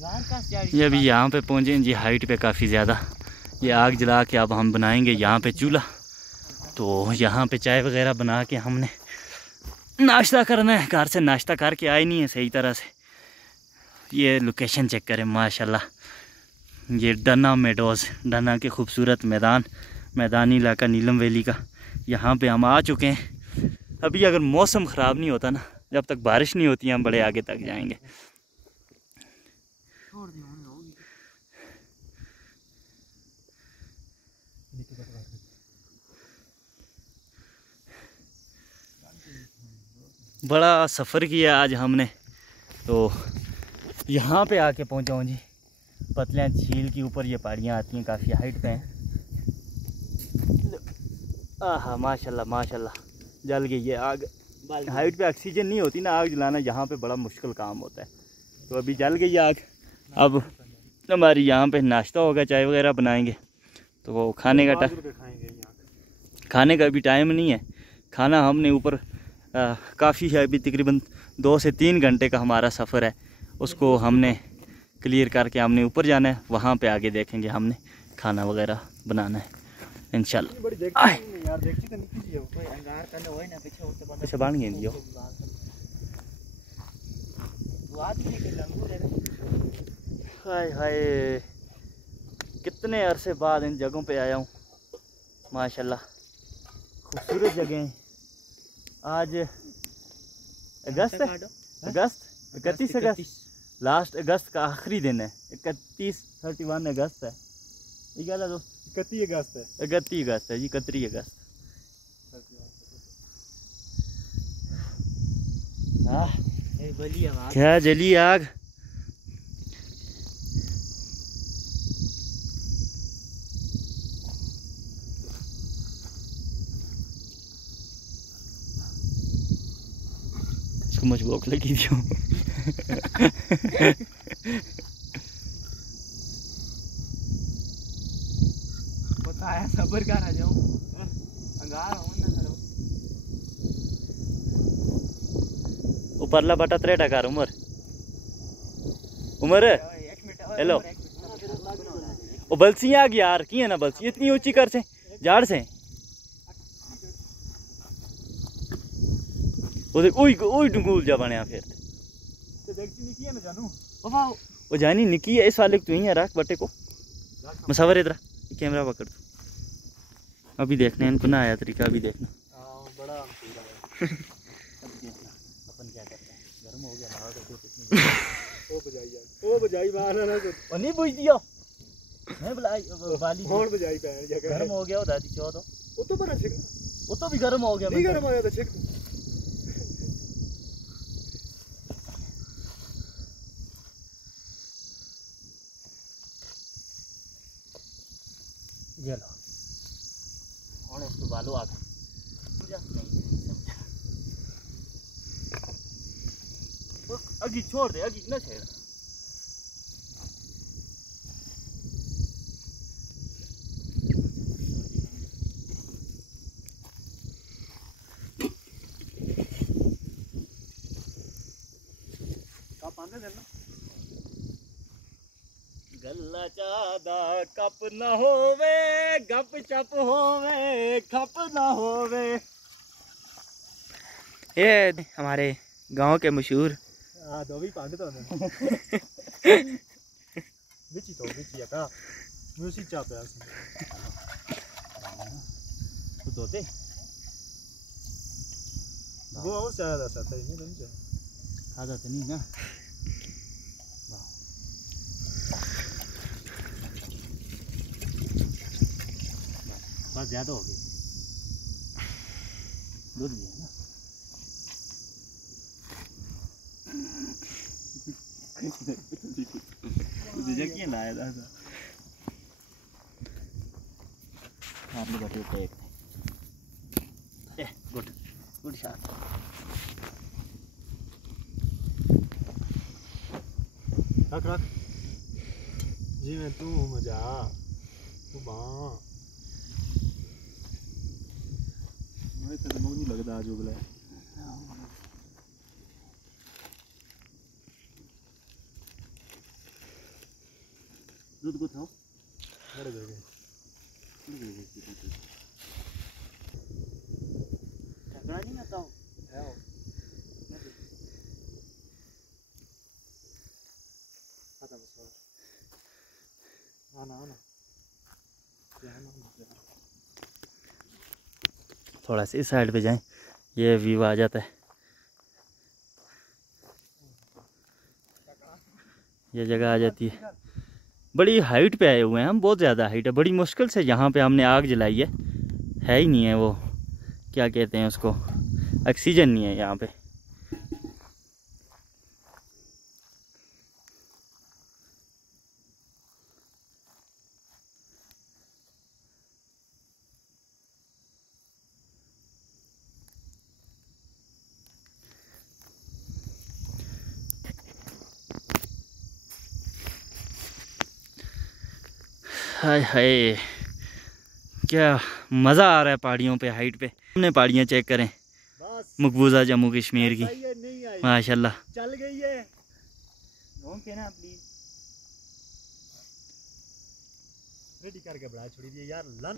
ये अभी यहाँ पे पहुँचे हैं जी, हाइट पे काफ़ी ज़्यादा। ये आग जला के अब हम बनाएंगे यहाँ पे चूल्हा। तो यहाँ पे चाय वगैरह बना के हमने नाश्ता करना है। घर से नाश्ता करके आए नहीं है सही तरह से। ये लोकेशन चेक करें माशाल्लाह, ये डना मेडोज़, डना के खूबसूरत मैदानी इलाका नीलम वैली का। यहाँ पे हम आ चुके हैं। अभी अगर मौसम ख़राब नहीं होता ना, जब तक बारिश नहीं होती हम बड़े आगे तक जाएंगे। बड़ा सफ़र किया आज हमने, तो यहाँ पे आके पहुँचा हूँ जी। पतलियाँ झील के ऊपर ये पहाड़ियाँ आती हैं, काफ़ी हाइट पे हैं। आहा माशाल्लाह माशाल्लाह, जल गई ये आग। हाइट पे ऑक्सीजन नहीं होती ना, आग जलाना यहाँ पे बड़ा मुश्किल काम होता है। तो अभी जल गई आग। अब हमारी यहाँ पे नाश्ता होगा, चाय वगैरह बनाएंगे। तो वो खाने का अभी टाइम नहीं है। खाना हमने ऊपर काफ़ी है, अभी तकरीबन 2 से 3 घंटे का हमारा सफ़र है। उसको हमने क्लियर करके हमने ऊपर जाना है। वहाँ पे आगे देखेंगे हमने खाना वगैरह बनाना है इंशाल्लाह। अच्छा बन गए दियो। हाय हाय, कितने अरसे बाद इन जगहों पे आया हूँ माशाल्लाह। खूबसूरत जगह हैं। आज अगस्त है, 31 अगस्त, लास्ट अगस्त का आखिरी दिन है। 31 अगस्त है। ये क्या दोस्त, 31 अगस्त है। 31 अगस्त है जी, 31 अगस्त। क्या जली आग। इसको मुझे भूख लगी थी। बताया सबर कर आ जाऊं, अंगार हूं ना करो। ऊपरला बटा 3 कर उमर हेलो। ओ बलसी आ गई यार, की है ना बलसी इतनी ऊंची कर से झाड़ से। ओई डंगूल जा बनया फिर ते देखती निकी है ना जानू बाबा। वो जानी निकी है, इस वाले को तू ही है, रख बटे को मसावर इधर कैमरा पकड़ तू। अभी देखना इनको ना आया तरीका, अभी देखना। बड़ा अपन क्या करते हैं, गर्म हो गया हवा तो ओ बजाई बाहर ना ओ नहीं बुझ दियो मैं बुलाई वाली कौन बजाई पहन जगह गर्म हो गया वो दादी चो तो वो तो बड़ा छिक, वो तो भी गर्म हो गया। नहीं गर्म हो गया तो छिक। चलो और इसको बालू आ गए। अगी छोड़ दे, अगी न छेड़। गल्ला चादा कप न होवे, गप चप होवे, खप न होवे। ये हमारे गांव के मशहूर दो भी पांड तो बिची तो बिची का म्यूजिक चाप है तो दोते वो और ज्यादा साथ है नहीं समझे खादा तो नहीं ना। बस ज़्यादा हो गई, दूध लिया ना। तुझे क्या लाया था आपने बटे पे गुड गुड शॉट। रख रख जी मैं तू मजा तू बाँ नहीं लगता आज उगला दूध को था बड़े हो गए ठकना नहीं आता हूँ है वो खत्म हो आना आना थोड़ा सा इस साइड पे जाएं, ये व्यू आ जाता है। ये जगह आ जाती है। बड़ी हाइट पे आए हुए हैं हम, बहुत ज़्यादा हाइट है। बड़ी मुश्किल से यहाँ पे हमने आग जलाई है ही नहीं है वो, क्या कहते हैं उसको, ऑक्सीजन नहीं है यहाँ पे। हाय हाय, क्या मज़ा आ रहा है पहाड़ियों पे, हाइट पे। हमने पहाड़ियाँ चेक करें, बस मकबूजा जम्मू कश्मीर की, नहीं आई माशाल्लाह। चल गई है घूम के ना प्लीज रेडी करके बढ़ा छोड़ी दिए यार लन